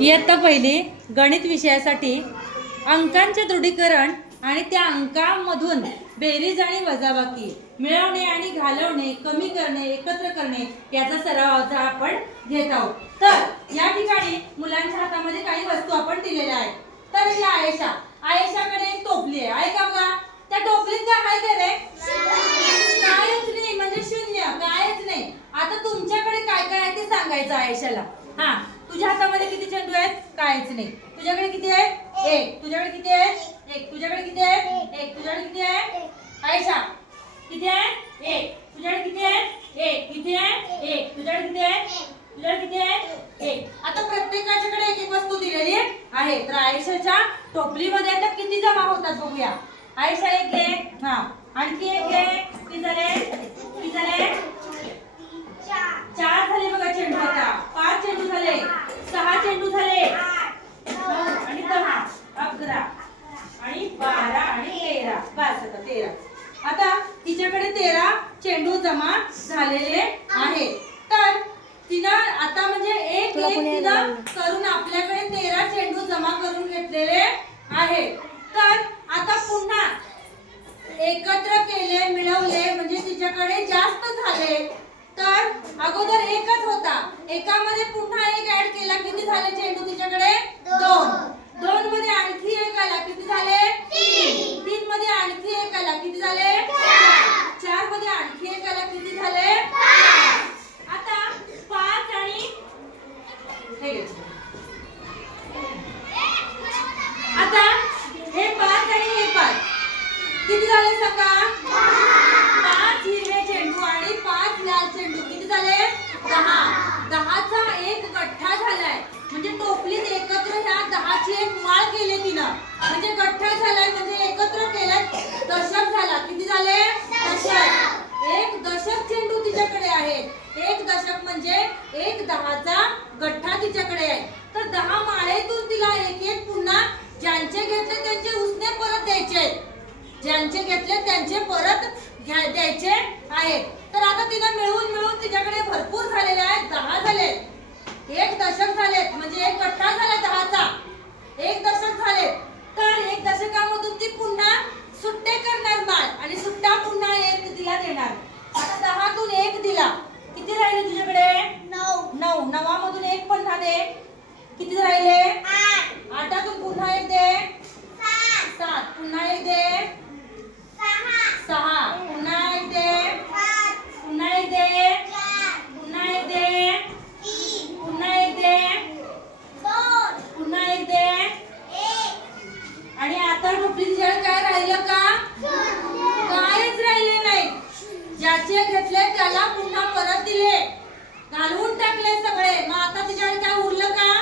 इयत्ता पहिली गणित विषयासाठी अंकांचे दृढीकरण आणि त्या अंकांमधून बेरीज आणि वजाबाकी मिळवणे आणि घालवणे कमी करणे एकत्र करणे याचा सराव आपण घेत आहोत. तर या ठिकाणी मुलांच्या हातामध्ये काही वस्तू आपण दिलेल्या आहेत. तर ही आयशा. आयशाकडे एक टोपली आहे. आहे का बघा? त्या टोपलीत काय आहे का रे? कायच नाही. म्हणजे शून्य. कायच नाही. आता तुमच्याकडे काय काय आहे ते सांगायचं आयशाला. हा. तुझ्या हातामध्ये किती चेंडू आहेत? कायच नाही. तुझ्याकडे किती आहे? एक. तुझ्याकडे किती आहे? एक. तुझ्याकडे किती आहे? एक. तुझ्याकडे किती आहे? आयशा. किती आहे? एक. तुझ्याकडे किती आहे? एक. किती आहे? एक. तुझ्याकडे किती आहे? तुझ्याकडे किती आहे? एक. आता प्रत्येकाच्याकडे एक एक वस्तू दिलेली आहे. तर आयशाच्या टोपलीमध्ये आता किती जमा होतात बघूया. आयशा एक घे. हा. आणखी एक घे. किती झाले किती झाले चार झाले बघा चेंडू आता पाच चेंडू झाले सहा चेंडू झाले नऊ आणि दहा अकरा आणि बारा आणि तेरा बस आता तेरा आता तिच्याकडे तेरा चेंडू जमा झालेले आहे. तर तिनं आता म्हणजे एक एक तिनं? करून आपल्याकडे तेरा चेंडू जमा करून घेतलेले आहे. तर आता पुन्हा एकत्र केले मिळवले म्हणजे तिच्याकडे जास्त झाले. तर अगोदर एकच होता. एकामध्ये पुन्हा एक ऍड केला. किती झाले चेंडू तिच्याकडे? दोन मध्ये आणखी एक आला किती झाले तीन तीन मध्ये आणखी एक आला किती झाले चारमध्ये आणखी एक आला किती झाले आता पाच आणि हे घे. आता हे पाच आणि हे पाच किती झाले सांगा पाच हिरवे चेंडू आणि पाच लाल चेंडू किती झाले दहा दहाचा एक गठ्ठा झालाय म्हणजे टोपलीत एकत्र ह्या दहाची एक माळ केली तिनं म्हणजे गठ्ठा झालाय म्हणजे एकत्र केलाय दशक झाला किती झाले दशक एक दशक चेंडू तिच्याकडे आहेत एक दशक म्हणजे एक दहाचा गठ्ठा तिच्याकडे आहे तर दहा माळेतून तिला एक एक पुन्हा ज्यांचे घेतले त्यांचे उसने परत द्यायचे आहेत ज्यांचे घेतले त्यांचे परत घ्या- द्यायचे आहेत तर आता तिनं मिळवून मिळवून तिच्याकडे भरपूर झालेले आहेत दहा झाले एक दशक झालेत म्हणजे एक गठ्ठा झाला दहाचा एक दशक झाले तर एक दशकामधून ती पुन्हा सुट्टे करणार माल आणि सुट्टा पुन्हा एक तिला देणार आता दहातून एक दिला किती राहिले तुझ्याकडे नऊ नवामधून एक पुन्हा दे किती राहिले आठातून पुन्हा एक दे सात पुन्हा एक दे सहा पुन्हा एक दे पुन्हा एक दे पुन्हा एक दे पुन्हा एक दे पुन्हा एक दे आणि आता टोपली जळ काय राहिलं का काहीच राहिले नाही ज्याचे घेतले त्याला पुन्हा परत दिले घालवून टाकले सगळे मग आता तिच्याकडे काय उरलं का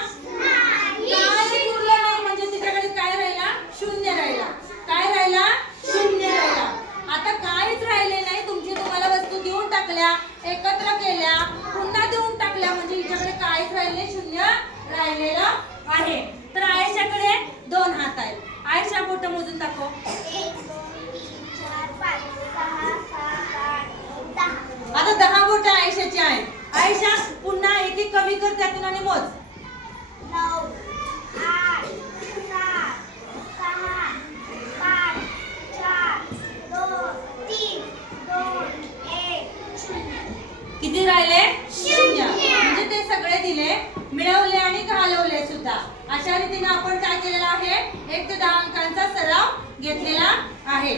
काही उरलं नाही म्हणजे तिच्याकडे काय राहिला शून्य राहिला काय राहिला शून्य राहिला आता काहीच राहिले नाही तुमची तुम्हाला वस्तू देऊन टाकल्या एकत्र केल्या पुन्हा देऊन टाकल्या म्हणजे हिच्याकडे राहिले शून्य राहिलेलं आहे. तर आयशाकडे दोन हात आहेत. आयशा बोट मोजून दाखव. आता दहा बोट आयशाची आहेत. आयशा पुन्हा एक एक कमी कर त्यातून आणि मोज किती राहिले शून्य म्हणजे ते सगळे दिले मिळवले आणि घालवले सुद्धा. अशा रीतीने आपण काय केलेलं आहे? एक ते दहा अंकांचा सराव घेतलेला आहे.